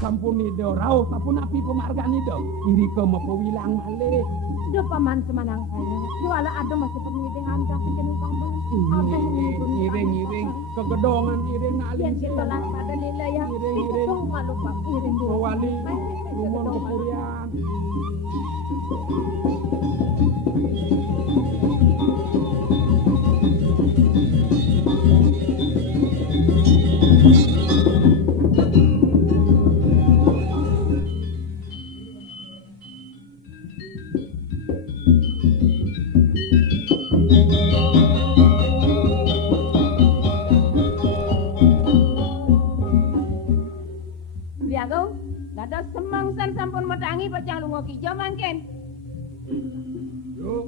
sampun ido rauh sampun api pemargan ido irika mapa wilang malih do paman semanang saya yo ala ado masih pemilih anda kene paman apa iring kegedongan iring nalin yen kita lan pada lila ya iring malu pak iring wali lumon kepurian Liago, dados semangsan sampun metangi pacang lunga kijo mangken. Yuk.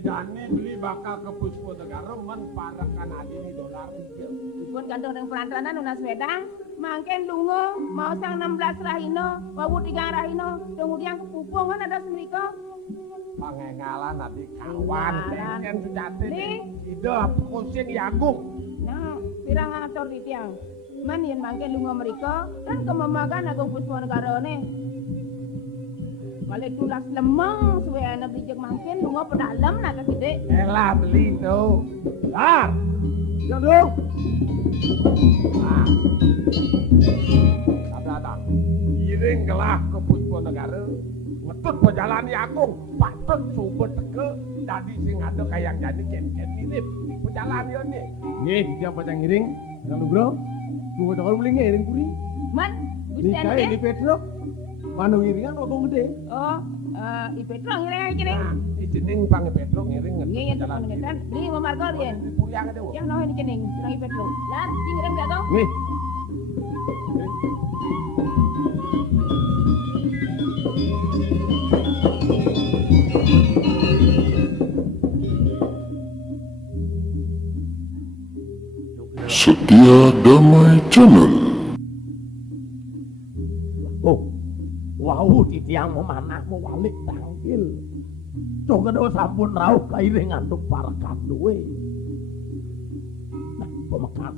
Jani beli bakal ke Puspo Negara men parakan adini dolar pun gandong dengan perantanan unas wedang mangken lungo mau sang 16 rahino wawu 3 rahino kemudian kepupung kan ada semriko pangengalan adik kawan tengen sejati nih ide pusing yagung nah pirang atur di tiang man yen mangken lungo meriko kan kememakan agung Puspo Negara nih balik tulas lemeng suwe anak bijak mangken lungo pedalem naga gede elah beli tuh ah jadung ada iring gelah ke Puspo Negara ngetut pejalan yagung patut subet ke tadi sing ada kayak jadi ken-ken mirip pejalan yo nih nggih dia pacang iring kalau bro tunggu takon beli iring puri man Gusti ini Petro mana iringan otong gede oh i Petro ngiring aja nih jeneng pang Petro ngiring nggih jalan ngetan beli memargo rien puriang ada yang nawe ni jeneng senang i Petro lan ngiring gak tau nggih Setia Damai Channel. Oh, wau titiang memanahmu walik tangkil. Cokedo sampun rauh kairing antuk para kanduwe. Nah, pemekan.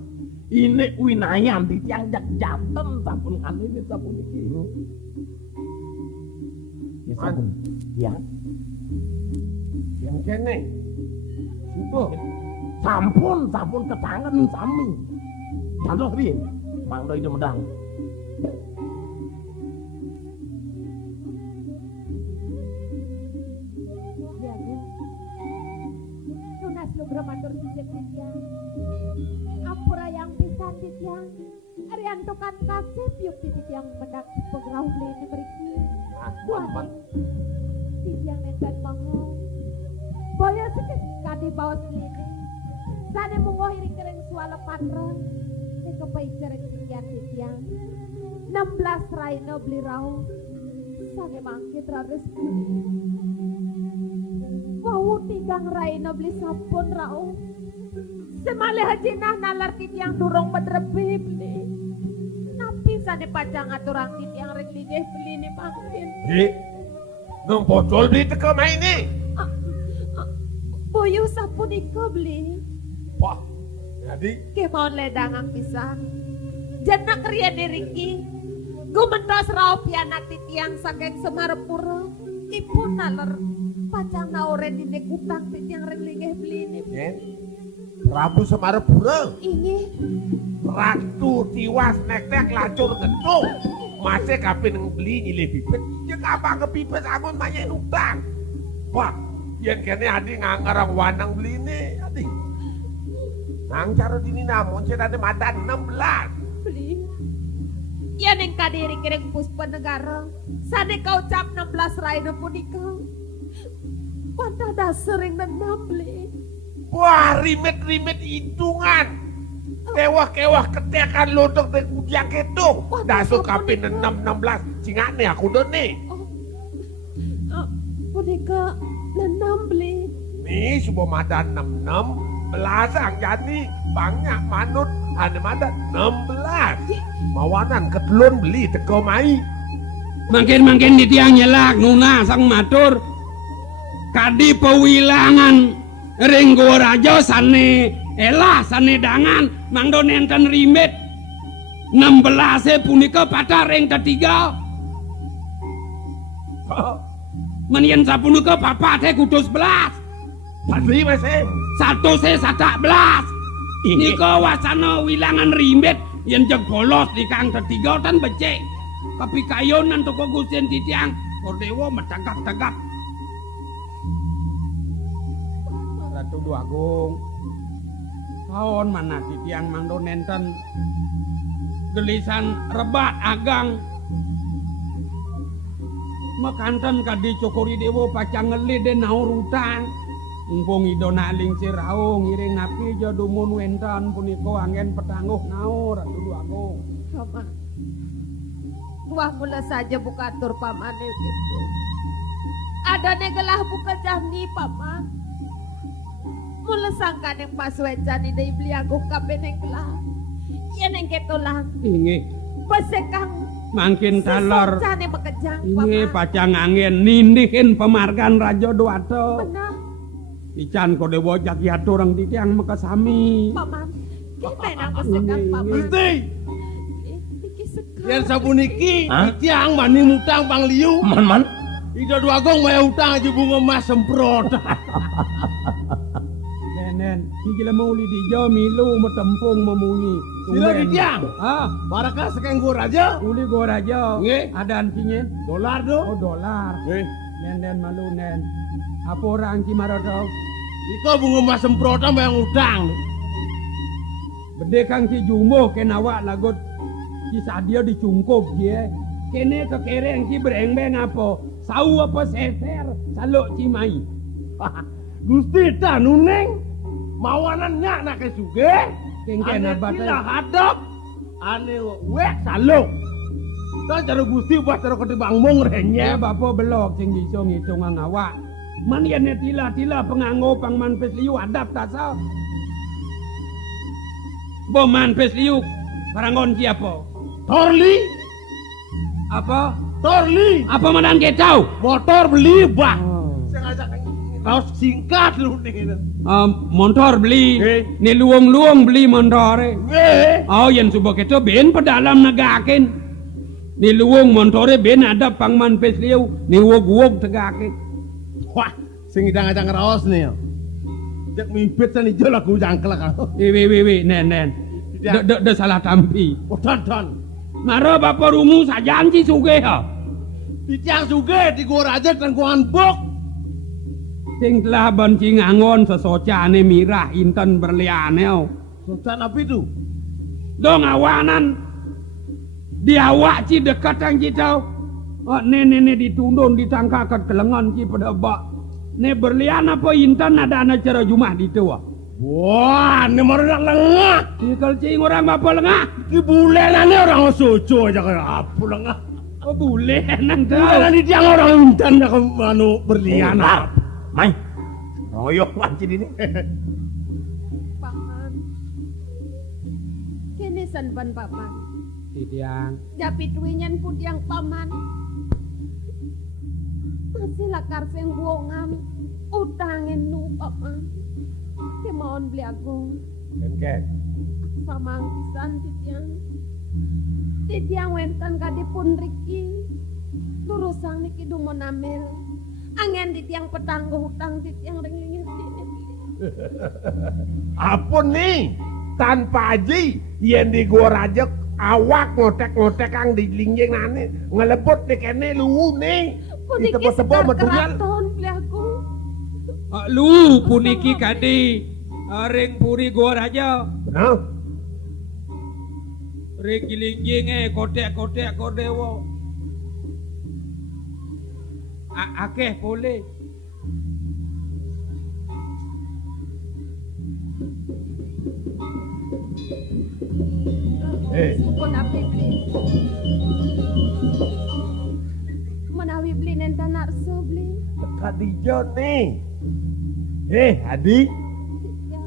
Ini winayan titiang jak jatem sampun kan ini sampun iki. Ya sampun. Ya. Yang kene. Sipo. Sampun ketangan sami. Santos riyen. Mangdo itu medang. Matur sisik titiang ampura yang pisan titiang ariantukan kasih yuk titiang mendak pegrau beli ini beriki buat titiang nenten mango boyo sedih kadi bawa selini sane mungo hiring kering suala patron ini kepaicereng titiang 16 raino beli rau sane mangkit raris Wau tigang raina beli sampun rau. Semale hajinah nalar titiang durung bedrebi beli. Napi sane pacang aturang titiang rek ligeh beli ni mangkin. Nung bocol beli teka main ni. Boyo sampun iko beli. Wah, jadi Kemauan ledangang pisan. Jenak ria deriki. Gumentos rau pianak titiang saking Semarepura. Ipun nalar. Pacang naoren di nekutang yang religeh beli ini. Prabu Semarepura. Ini. Ratu tiwas nek-nek lacur gentung. Masih kapin beli nyilih bibit. Ya apa kebibit angon banyak utang. Wah, yang kene adi ngangarang wanang beli ini. Adi. Nang caro dini namun ada mata 16. Beli. Ya neng kadiri kireng Puspo Negara. Sade kau cap 16 raina pun ikau. Pantah dasar yang nenam beli. Wah, rimet-rimet hitungan. Kewah-kewah ketekan lodok dan ujang ketung. Dasar kapin 6-16. Cingane aku dong nih. Boneka nenam beli. Nih, sebuah mada 66. Belasang jadi banyak manut. Ada mada 16. Mawanan ketelun beli teko mai. Makin di tiang nyelak nuna sang matur. Kadi pewilangan ringgo raja sane elah sane dangan mangdo nenten rimit 16 punika pacar ing ketiga. Menien sapunika papate kudu 11. Pasti Mas. 111. Nika wasana wilangan rimbit yen jeg bolos di kang ketiga tan becik. Kapikayonan toko Gusti Titiang Kordewa medangkap-dangkap. Ratu Agung. Kaon mana Titiang mangdo nenten gelisan rebat agang makanten kadi cokori dewo pacang ngeli den naur utang mumpung idona lingsir raung ngiring api jadumun wentan puniko angin petangguh naur Ratu Agung. Paman, wah mula saja buka atur paman gitu. Ada negelah buka jani paman. Mula sangka neng paswecan ide beli aku kabe negelah. Ya neng ketulang. Inge Besekang mangkin talor. Sesocane bekejang Inge paman. pacang angin nindihin pemargan Raja Duato. Benar Ican Kordewa jakiat orang Titiang makasami. paman. Gimana besekang paman? Gusti, Iki sekang. yen sapuniki Titiang bani mutang Bang Liu. Man. Ida Dua Gong maya utang aja bunga mas semprot. Nenen, iki le mau di jo milu metempung memuni. Sila Titiang. Ah, Barakah sekeng gua raja. uli go raja. Nggih. Ada antinya. Dolar do. Oh dolar. Nggih. Nen malu nen. Apa orang Cimarodo? Iko bunga mas semprot maya utang. Bede kang ki jumbo kenawa lagot ki sadia dicungkup dia. Kene kekereng ki berengbeng apa? Sau apa seser salok Cimai. Gusti ta nuneng. Mawanan nyak nak kesuge. Kengken Ane abad. tidak hadap. Ane wek salok. Dan cara Gusti buat cara ketibang mong Ya renyep. bapak belok sing bisa ngitung ngawak. Man yen tila-tila penganggo pangman pesliu adap tasal. Bo man pesliu parangon siapa? Torli. Apa? Torli. Apa madan ketau? Motor beli bang. Sengaja kaos singkat lu nih. Motor beli. Eh. Ni luong-luong beli montore. Eh. Oh yen subo keto ben pedalam negakin. Ni luong montore ben ada pangman pesliu. Ni wog-wog tegakin. Wah, sing idang-idang raos nih. Jak mimpit san ijo lagu jangkel kan. Wi, nen. Tidak. De salah tampi. Oh dan. Maro bapak rumu sajan si suge ha. Titiang suge di gua raja dan gua anbok. Sing telah banci ngangon sesocane mirah inten berlianeo. Sultan apa itu? Dong awanan. Diawak ci dekat yang kita. Oh, nene ditundun ditangkakan kelengan ci pada bak. Ne berlian apa inten ada anak cara jumah di tua. Wah, ini merenak lengah. Nikal cing orang bapak lengah. Ki bulenannya orang sojo aja kayak apa lengah. Oh boleh nang tahu. Bulenan di tiang orang intan ya anu berlian. Mai. Royok wancin ini. Paman. Kene sanban paman. Titiang. Japit winyan pun yang paman. Masih lakar sing buongan. Utangin nu paman. Kemauan beli agung. Ken. Samang pisan titiang. Titiang wentan kadipun Riki. Lurusang niki dumon amil. Angen titiang petangguh hutang titiang ringlingin sini. Apa nih? Tanpa aji, yen di gua raja awak ngotek-ngotek kang di lingjeng nane ngelebut di kene lu nih. Di Puniki tebak-tebak setar betulan. keraton beli agung. Lu puniki kadi. Ring puri gua raja. Benar? Ring giling-giling kotek-kotek kodewo. Akeh boleh. Pun api beli. Menawi beli nenta narso beli. Khadijah nih. Adi.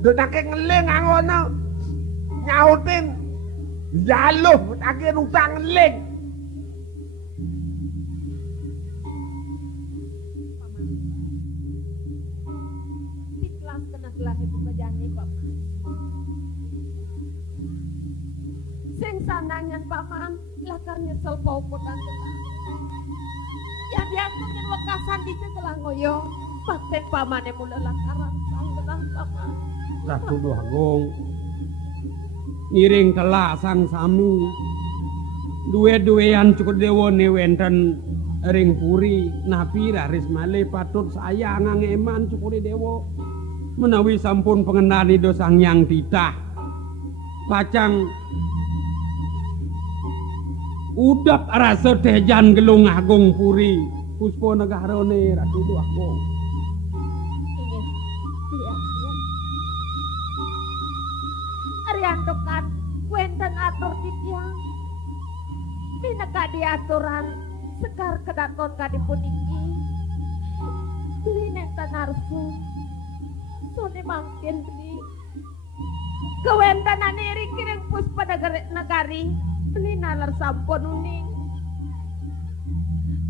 Donake ngeling angono. Nyautin. Jaluh, akhir utang ngeling. Ikhlas kena gelah ibu bajani paman. Sing sanangan paman lakar nyesel bau podang gelang. Ya diaturnya wekasan di gelang ngoyo. Paten pamane mula lakaran sang gelang paman. Ratu Duh Agung ngiring telak sang sami duwe-duwean cukup dewa ne wenten ring puri napi raris malih patut sayang ngeman cukup dewa menawi sampun pengenani do sang yang titah pacang udap rasa tejan gelung agung puri puspo negarone Ratu Duh Agung. Ariantokan wenten atur titiang pinaka diaturan sekar kedakon kadipun iki beli nenten arsu sune mangkin beli kewentanan iri kiring puspa negari beli nalar sampun uning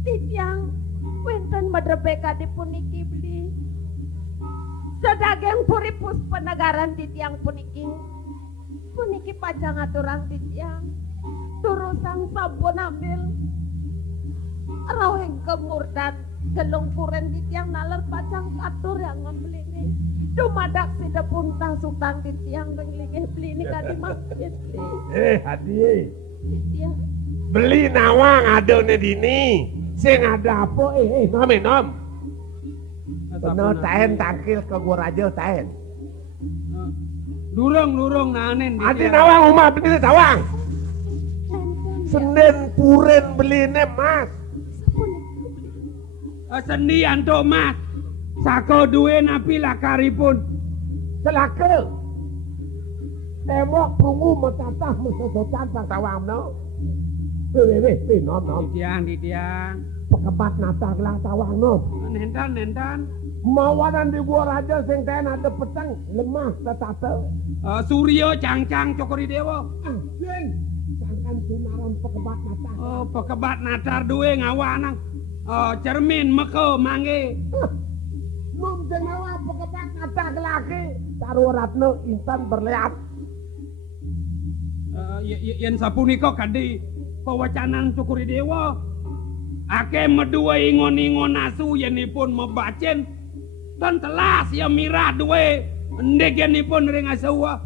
titiang wenten madrebe kadipun iki beli sedageng puri puspa negaran titiang puniki puniki pajang aturan titiang turusang sampun ambil raweng kemur dan gelung kuren titiang nalar pajang atur yang ngambil ini dumadak sida puntang sultan titiang benglingih beli ini kadi makin Hadi titiang beli nawang ada ne dini sing ada apa nom bener tahen tangkil ke gua raja tahen Durung nanen adi nawang umah beli sawang Senen puren beli ne mas sendi antuk mas sako duwe napi lakaripun celaka tembok pungu metatah mesosocan sang sawang no weh nom titiang pekebat nata gelang sawang no nentan mawanan di gua raja sing ten ada petang lemah tetata Suryo cangcang cokori dewa sing sangkan sunaran pekebat nata pekebat natar duwe ngawanang cermin meko mangge Mum jenawa pekebat nata gelaki taruh ratno insan berliat yen sapunika kadi pewacanan cokori dewa ake medua ingon-ingon asu yenipun mebacen dan telas ya mirah duwe ndek yenipun ring asawa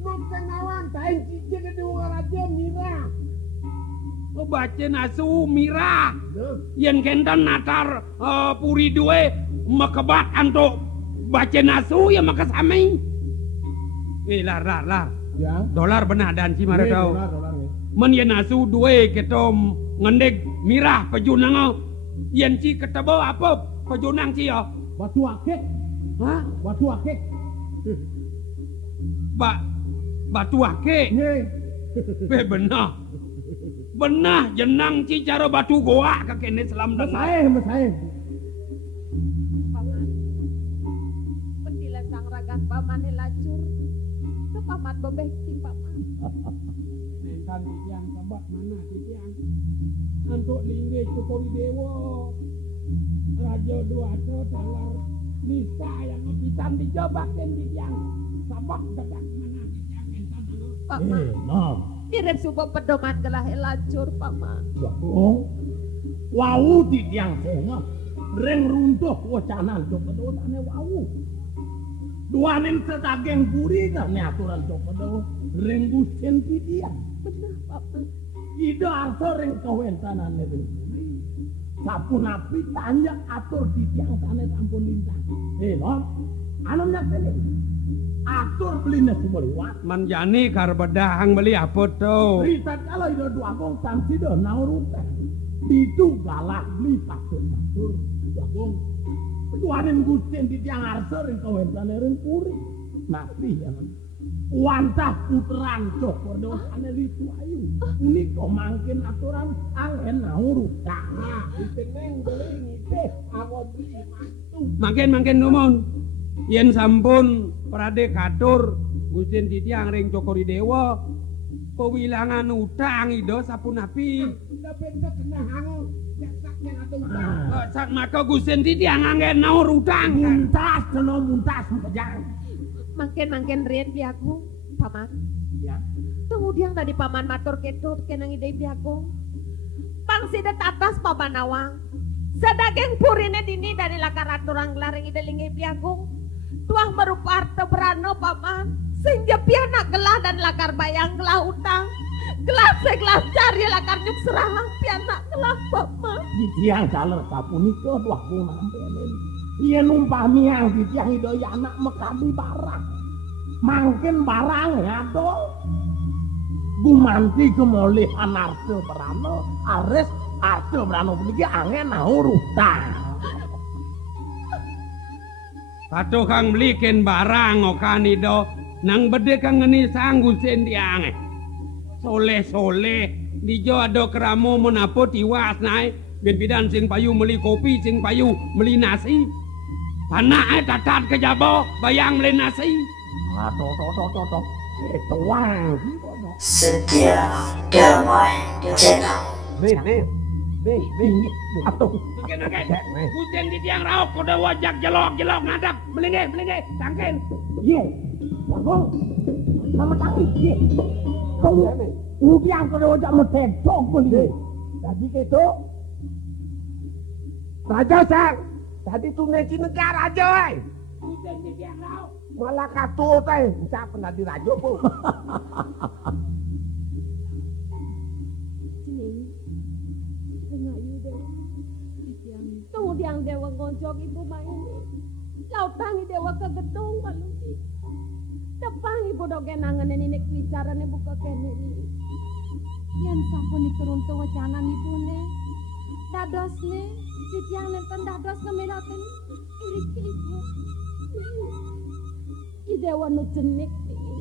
Mum jenawa tahin cici ke dua raja mirah mebacen asu mirah yen kenten natar puri duwe mekebat antuk bacen asu ya makasami lar ya dolar benar dan cimara tau dolar men yen asu duwe ketom ngendek mirah pejunang yen ci ketebo apa pejunang ci ya batu akik hah batu akik batu ake benah jenang ci cara batu goa kakene selam dan Mesai paman pendila sang ragan pamane lacur ke paman bebekti paman kan titiang sabat mana titiang antuk lingge cukuri dewa raja dua talar nisa yang ngepisan dijabaken titiang sabat dadak mana titiang entan paman nom mirip subuh pedoman gelah lacur paman Wau di tiang senga reng runtuh wacanan jokedotane wau duanin sedageng puri kami aturan jokedo reng gusten tiang bener paman ida arso reng kawentanane reng sampun api tanya atur di tiang sana sampun lintang nom anu nyakene atur beline sumeliwat manjani karbedahang beli apa tuh berita kalau ida dua gong tansi do naurutan itu galak beli pasur dua duanin gusten di tiang arso reng kawentanane reng puri nabi ya wantah puteran cokodo ane litu ayu unika mangkin aturan angen nauru nah diteng beli ngite awon beli mantu makin numun yen sampun prade katur Gusten titiang ring cokori dewa pewilangan utang ido sapunapi sak maka Gusten titiang anggen naur utang muntas kejar makin rian biaku paman ya Kemudian tadi paman matur ketut kenang ide piagung. Pangsidet atas paman awang. Sadageng purine dini dari lakar aturang laring ide lingi piagung. Tuah merupa arte berano paman. Sehingga pianak gelah dan lakar bayang gelah utang. Gelah segelah cari lakar nyuk serahang pianak gelah paman. Di tiang saler kapunika wah ku nampe men. Iya numpah miang di tiang idoy anak mekabi barang. Mangkin barang ngadol. Gumanti kemuliaan arte berano. Ares arte berano puniki angen naur utang. Satu kang belikin barang okanido nang bede kang ngeni sanggu sendiange. Soleh dijo ado keramo menapo tiwas nae bidan sing payu meli kopi sing payu meli nasi. Tanah tatat kejabo bayang meli nasi. Tok. Tuang. Setia Damai Channel. Nih. Atuh. Oke. Kusen di tiang raok kuda wajak jelok ngadap melingge tangken. Ye. Bagong. Sama tangi ye. Kau ubi ang kuda wajak metek tok pundi. Jadi keto. Raja sang. Tadi tunai negara raja ay. Kusen di tiang raok. Malah katut ay. Bisa pernah di raja po. Kemudian dewa ngojok ibu main. Lautangi dewa ke gedung kalau tepang ibu dogenangan nenek bicarane buka kene ini. Yen sampun diturun wacanan ibu ne. Dados ne, sitiang nenten dados kemiraten iriki ibu. I dewa nu jenik nih.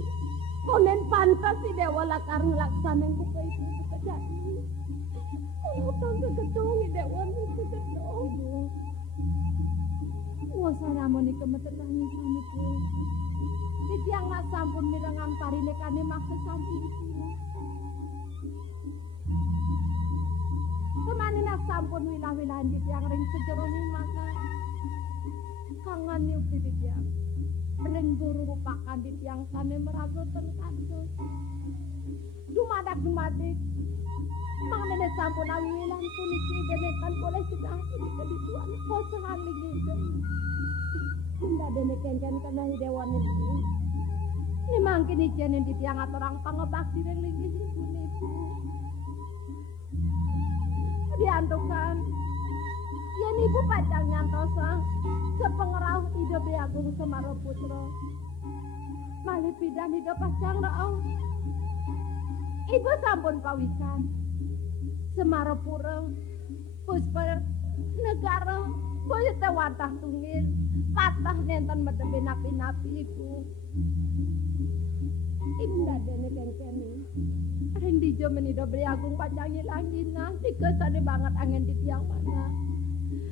Konen pantas si dewa lakar ngelaksanen buka ibu buka jadi. Lautang ke gedung i dewa nu ke gedung. Wasa ramon iki metetangi sami ku. Sitiang nak sampun mirengang parine kane maksa sampi ibu. Kemana nak sampun wilah-wilahan sitiang ring sejerone maka. Kangen yuk sitiang. Ring guru rupakan sitiang sane merago terkados. Dumadak-dumadik. Mangane sampun awilan puniki denekan boleh sidang ini kedituan kosahan ligi. Bunda dene kencan kana dewan ini. Ini mangkin ijenin di tiang atorang pangebakti ring ligi sipune ibu. Diantukan. Yen ibu pacang nyantosa sepengerau hidup Agung Semaro Putra. Malih pidan hidup pacang rao. Ibu sampun kawikan. Semaro Pureng, Pusper negara, boyo tewantah tungil, patah nenten medepi napi-napi ibu. Ibu ndak dene kene. Ring dijo menido beri agung pacangi langina, dikesane banget angin di tiang mana.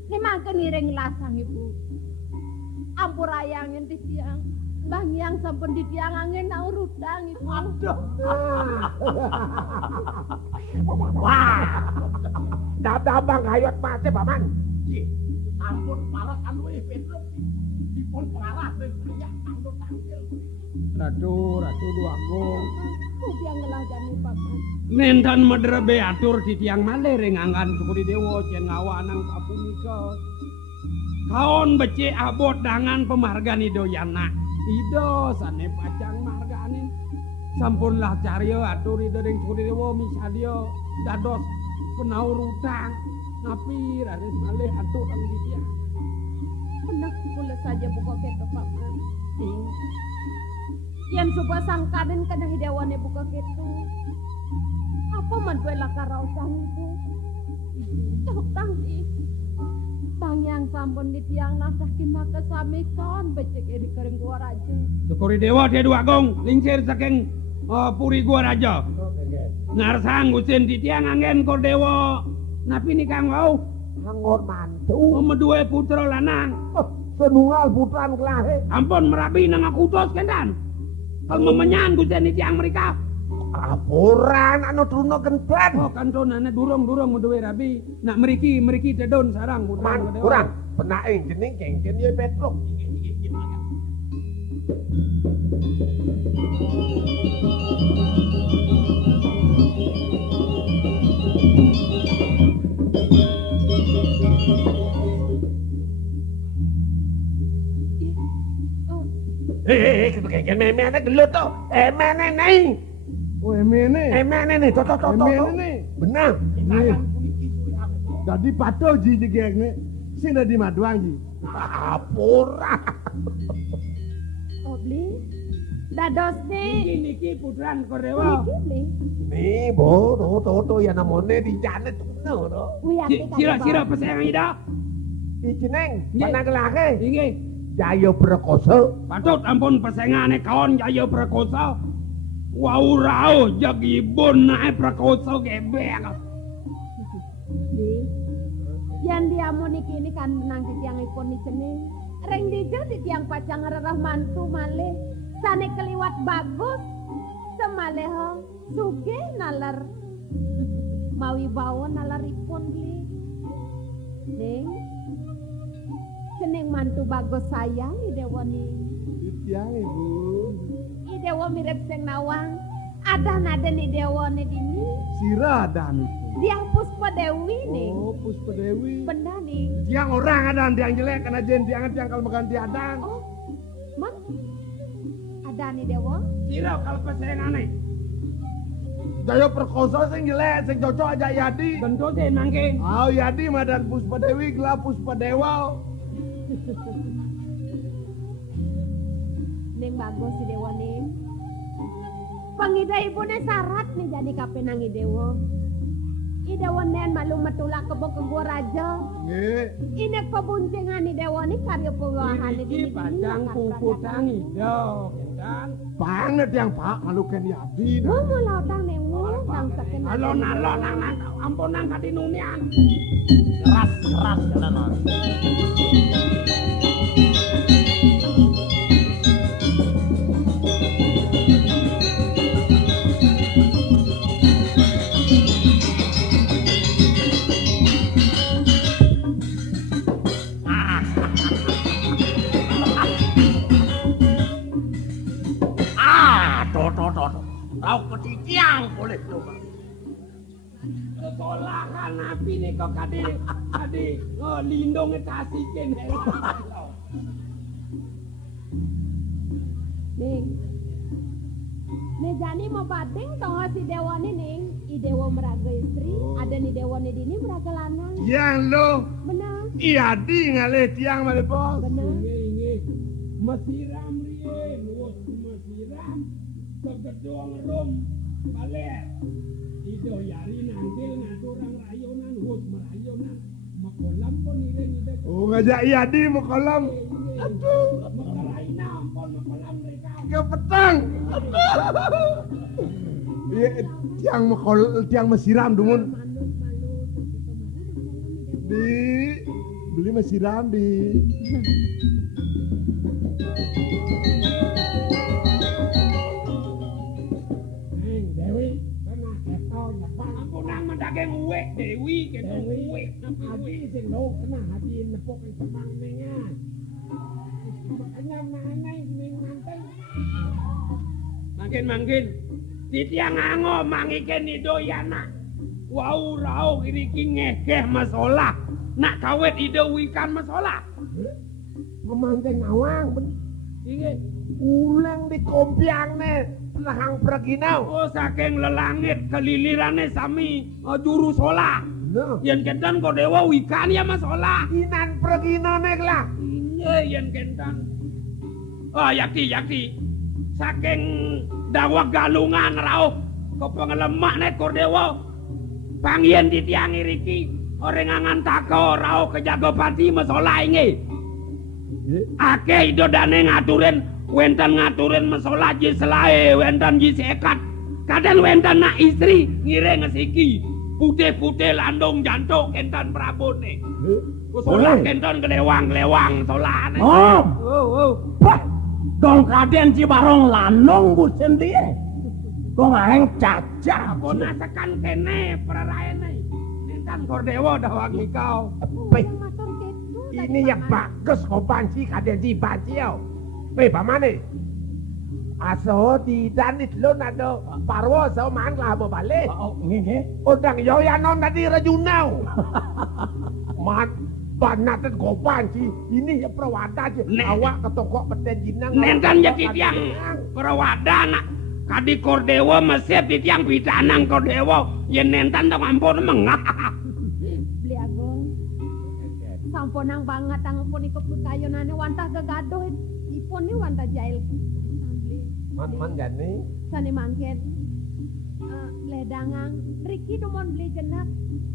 Ni mangken iring lasang ibu. Ampur ayangin di tiang. Bang yang sampun di tiang angin naur udang ibu. Wah. Dabang hayot mate paman. Ampun parah anu Petruk. Dipun pengarah ring priyak anggo tangkil. Ratu Duagung. Kubiang ngelajani paman. Nentan medrebe atur di tiang male ring anggan Sukuri Dewo cen ngawanang kapunika. Kaon bece abot dangan pemargani doyana. Ido sane pacang marganin. Sampunlah caryo atur ide ring Sukuri Dewo misadio dados penaur utang. Napi raris malih atur ang di tiang. Penak pula saja buka keto paman. Yang coba sangkaden kena hidawane buka keto. Apa manduwe lakar utang itu? Utang sih. Bang yang sampun di tiang nasakin maka samikon becek iri kering gua raja. Sukuri Dewa dia Duagung lingsir saking puri gua raja. Narsang gusin di tiang angin kor Dewa. Napi ni kang wau. Angor mantu. Medue putra lanang. Senungal putran kelahe. Ampun merabi nang aku tos kendan. Kalau memenyan gusin di tiang mereka. Apuran anu truno gendan. Oh kantonane durung medue rabi. Nak meriki tedon sarang Man, kurang. Penaing jening kengken ye Petruk. Kayak memene gelut tuh. Emene nih. Oh emene. Emene nih, toto. Emene. Benar. Nih. Jadi pato ji jegene. Sini di maduang ji. Apura. Obli. Dados nih. Niki putran Kordewa. Niki bli. Nih, bo, toto ya namanya di janet bener, no. Wiyanti Sira peseng ida. Iki neng, Nggih. mana gelake? Inggih. Jaya Prakoso. Patut ampun pesengane kaon Jaya Prakosa. Wau rao jagibun nae Prakosa gebek. Bli. Yang diamu niki ini kan menang ke tiang ikon ni ceneng. Reng dijo di tiang pacang rerah mantu malih. Sane keliwat bagus. Semaleho suge nalar. Mawi bawa nalaripun bli. Ning. Ceneng mantu bagus sayang idewa ning. Tiang ibu. Idewa mirip seng nawang. Ada nada nih dewa nih dini. Sira dan itu. Dia Puspa Dewi nih. Oh Puspa Dewi. Benda nih. Tiang orang ada tiang jelek karena jen tiang kalau makan tiadang. Oh, man. Ada nih dewa. Sira kalau pesengane. Jaya Perkoso sing jelek sing cocok aja Yadi. Tentu sih mangke. Oh Yadi madan Puspa Dewi gelap Puspa Dewa. Ning bagus si dewa nih. Pangida ibune syarat nih jadi kapenang idewa. Idewa nen malu metula kebo ke gua raja. Nggih. Ini pebuncingan nih dewa nih karya pewahan nih. Iki pacang puputang ida. Kendan. Banget yang Pak malukan Yadi. Mau lautang nih nang seken. Alon nang ampun nang kadinunian. Keras jalan. Tahu ketitiang boleh coba. Sekolahan api nih kok kadi lindungnya kasih kene. Ning. Nih jani mau badeng toh si dewa nih ning. I dewa meraga istri, ada nih dewa nih dini meraga lanang. Yang lo Benar, Yadi ngalih tiang malih bos. benar. Inggih. Mesiram rien, wos mesiram. Kegedong rum baler. Ido yari nantil ngaturang rayonan wos merayonan. Makolam pun ide. Oh ngajak Yadi mau kolam. Aduh, makaraina ampun makolam mereka. Ke petang. Iya tiang mesiram dumun. Di beli mesiram di. Dewi, pernah keto nyepang. Ampunang mendageng uwe, Dewi, keto uwe. Adi sing lo kena hati nepok yang semang nengan. Makanya manai ning manteng. Mangkin. Titiang ango mangiken idoyana. Wau rau iriki ngekeh masalah. Nak kawet ide wikan masalah. Pemanteng awang, Inge. ulang di kompiang nih, lahang perginau. Oh saking lelangit kelilirane sami juru solah. No, Yen kentan kok dewa wikan ya masalah. inan perginau nih lah. Inge yen kentan. Oh yakti. Saking dawa galungan rauh kepengelemak nek kordewa. Pangien titiang iriki orang angan tako rauh kejagopati masalah inge. Ake idodane ngaturin wenten ngaturin masalah ji selae wenten ji sekat. Kadang wenten nak istri ngire ngesiki. Putih-putih landung jantung kentan prabone. Solah kentan kelewang solane. Oh. Wah, dong kaden Cibarong lanong bucen dia. Kok ngaeng caca. Kona sekan kene peraraene. Kentan kordewa dawang kau. Matur gitu. Ini yang bagus kau banci kaden di banci yo. Pamane. Aso di danit lo nado parwo so man lah mau balik. Oh, nggih. Undang yo ya non tadi rejunau. Man Banaten gopan sih. Ini ya perwada aja. Awak ketokok peten jinang. Nenten jadi tiang perwadana. Kadi kordewo mesir di tiang bidanang kordewo. Yen nenten tong ampun mengah. Beli Agung. Sampunang banget angpun ikut kayonane wantah gegaduh. Ipun ni wantah jail. Man jani. Sani mangken. Ledangang. Riki dumon beli jenak.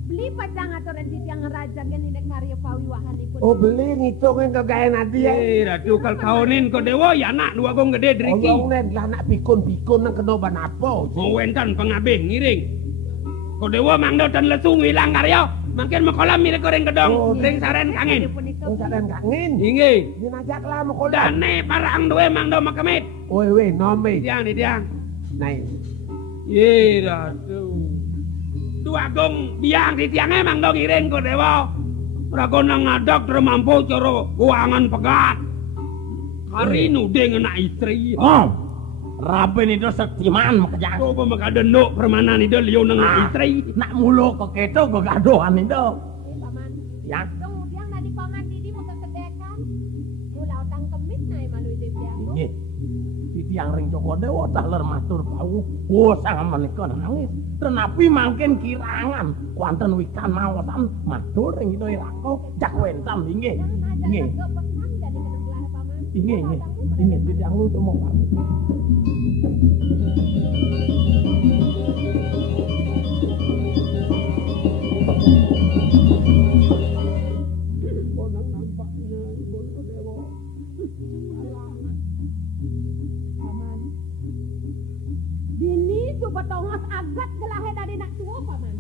Beli padang atau rentit yang raja gini dek karya pawiwahan ikut. Oh beli ngitungin kegaya nadi ya. Ratu kal kaunin kordewo ya nak dua gong gede driki. Oh yang lah nak pikun-pikun nang kenoban apa. Mau wentan pengabeh ngiring. Kordewo mangdo dan lesu ngilang karya. Makin mekolam mirip goreng gedong. Ring saren kangin. Oh sadan kangin. Inge. Ini najak lah mekolam. Dane parang duwe mangdo makemit. Weh nome. Tiang di tiang. Nai. Ye ratu. Dua gong biang di tiangnya mangdo ngiring kordewo. Rago nang ngadak remampu coro uangan pegat. Hari nude ngena istri. Oh, raben itu sektiman makanya. Coba maka denduk permanan itu liu nang istri. Nak mulu ke keto kegaduhan itu. Paman. Ya. Kemudian tadi paman Didi mau kesedekan. Mula utang kemis nai malu ide biago. Nggih. Di tiang ring Joko Dewa taler matur bau. Oh, sangat menika nangis. Tenapi mangken kirangan. Kuanten wikan mawosan matur ring itu irako jak wentam nggih. Nggih. Pesan jadi kena belah paman. Nggih. Nggih, di tiang lu tuh mau pamit. Bonang nampaknya Ibu Dewa. Paman. Dini coba tongos agat gelahe dari nak tua paman.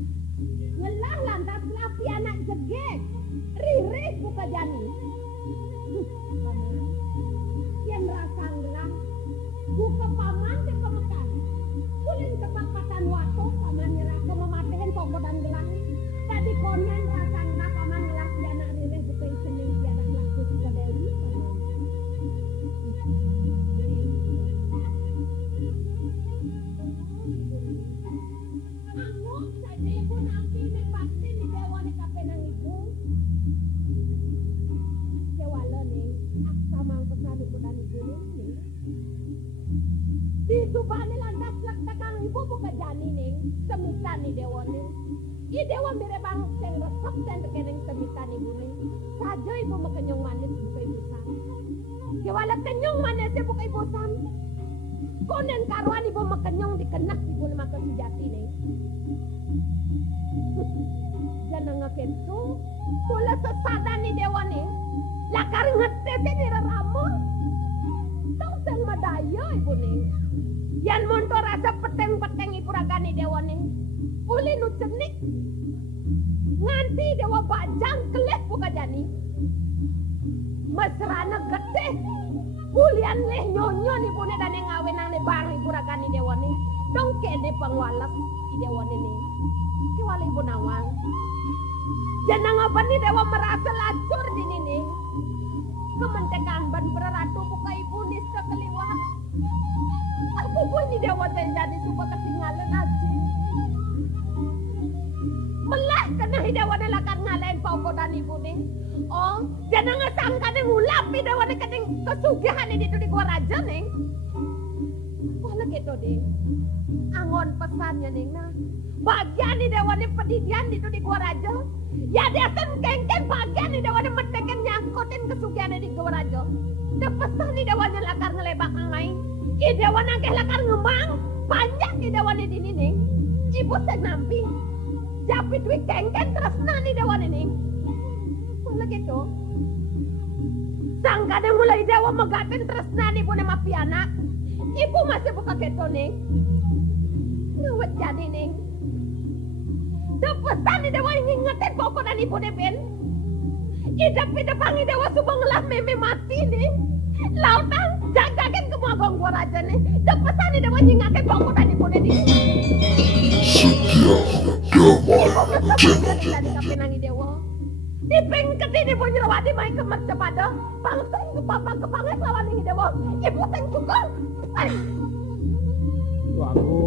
Ngelah lantas lapi anak jegek. Ririh buka jani. Paman. Yang rasa ngelah. Buka paman ke kemekan. Kulin kepakatan waktu paman nyerah ke mematikan pokok dan gelang. Tadi konen rasa ngelah paman ngelah si anak ririh buka isening si anak laku suka dewi paman. Anggap saja ibu nanti ini pasti di dewa ni kapenang ibu. Kewala nih, aksa mang pesan ibu dan ibu nih. Di subani lantas lak takang ibu buka jani nih, semitan ni dewa nih. I dewa mire bang seng resep sen tekeneng semitan ibu nih. Saja ibu makenyong manis buka ibu san. Kewala kenyong manis buka ibu san. Konen karuan ibu makenyong dikenak ibu nih makan sejati nih. Jangan ngakento, pula sesadan ni dewa ni. Lakar ngetes ni ramun. Tong seng madaya ibu ni. Yan monto rasa peteng-peteng ibu raga ni dewa ni. Uli nu cenik. Nganti dewa bajang kelih buka jani. Mesrana gede. Bulian leh nyonyon ibu ni dan ngawin nang ni bang ibu raga ni dewa ni. Dong kene pengwalas i dewa ni ni. Kiwala ibu nawang. Jangan apa nih dewa merasa lacur di nini. Kementekan ban beratu buka ibu nis kekeliwat. Aku pun nih dewa jadi suka ketinggalan aja. Melah kena dewa nelakan ngalain pokok dan ibu nih. Oh, jangan ngesangka nih ngulapi dewa nih keting kesugihan itu di gua raja nih. Wala gitu deh. Angon pesannya nih nah. Bagian nih dewa nih pedidian itu di gua raja. Ya dia kengkeng bagian nih dewa nih mentekan nyangkutin kesugihan di gua raja. Udah pesan nih dewa nih lakar ngelebak main. I dewa nangkeh lakar ngemang. Banyak nih dewa nih di nih. Ibu seng nampi. Japit wik kengkeng terus nah nih dewa nih. Wala gitu. Sangka deh mulai dewa megatin terus nah nih punya mapi anak. Ibu masih buka gitu nih. Ngewet jadi nih. Depesan ni dewa ngingetin pokok dan ibu deben. Idap-idapangi dewa subang lah meme mati nih. Lautan jagakan kemagong gua raja nih. Depesan ni dewa ngingetin pokok dan ibu deben. Setia damai kapenangi dewa. Dipengket ini ibu nyerwadi main kemet cepada. Pangseng kepapang kepangnya lawan ini dewa. Ibu seng cukup. Aku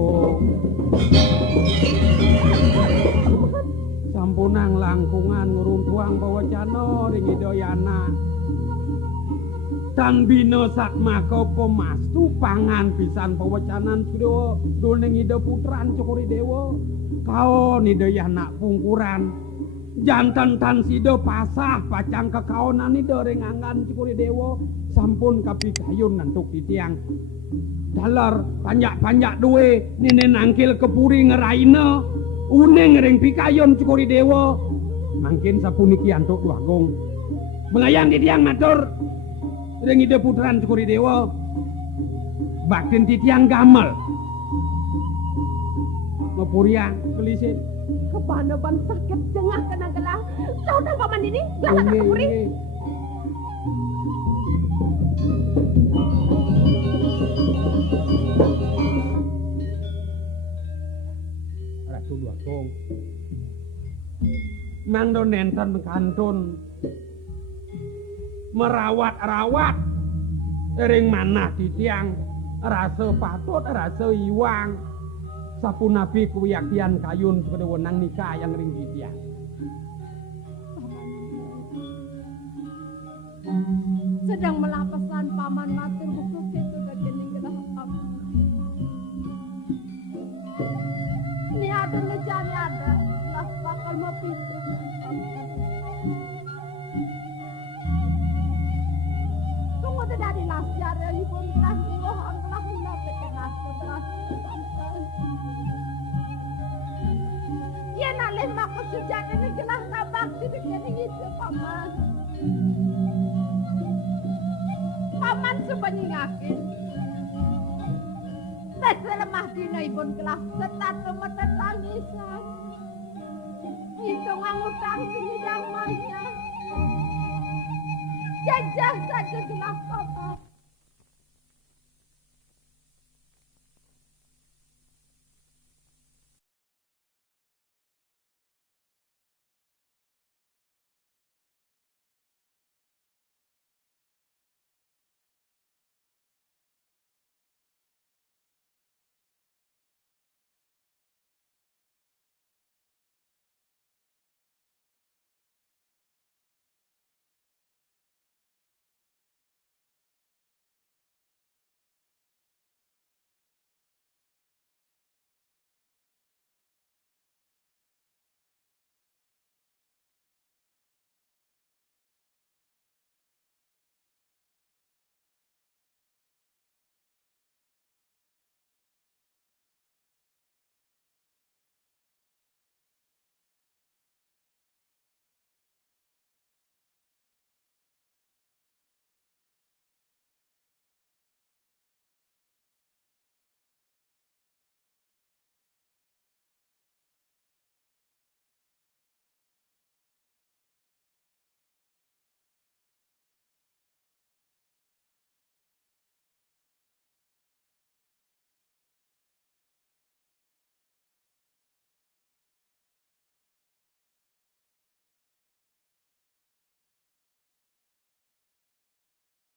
sampunang langkungan nguruntuang bawacana ring idayana tan bina satmaka pemastu pangan pisan pawacanan Sudewa doning ida putran Cukuri Dewa kaon idayana pungkuran jantan tan sida pasah pacang kekaonan ida ring angan Cukuri Dewa sampun kapikayun nantuk titiang dalar panjak-panjak duwe nene nangkil kepuri ngeraina uning ring pikayon Cukuri Dewa mangkin sapuniki antuk Agung melayang titiang matur ring ide putran Cukuri Dewa baktin titiang gamel ngepuriang kelisin Kepanapan sakit jengah kena gelang. Tahu paman ini? Gelang tak kepuri. Ratu Agung mangdo nenten kantun merawat-rawat ring manah titiang rasa patut rasa iwang sapunapi kuwiyakian kayun sebagai wenang nikah yang ring titiang Sedang melapasan paman matur khusus itu kejening gelah paman. Ini ada ngejani ada lah bakal mau pintu. Tunggu tidak dilasjar ya pun telah dua angkelah mula tekenas kebelas. Ya nalih maksud sejak ini gelah nabak di kejening itu paman. Paman sebanyakin Tese lemah dina ibun kelas setat temetet tangisan Itu ngangutang sini damanya Jajah saja gelas papa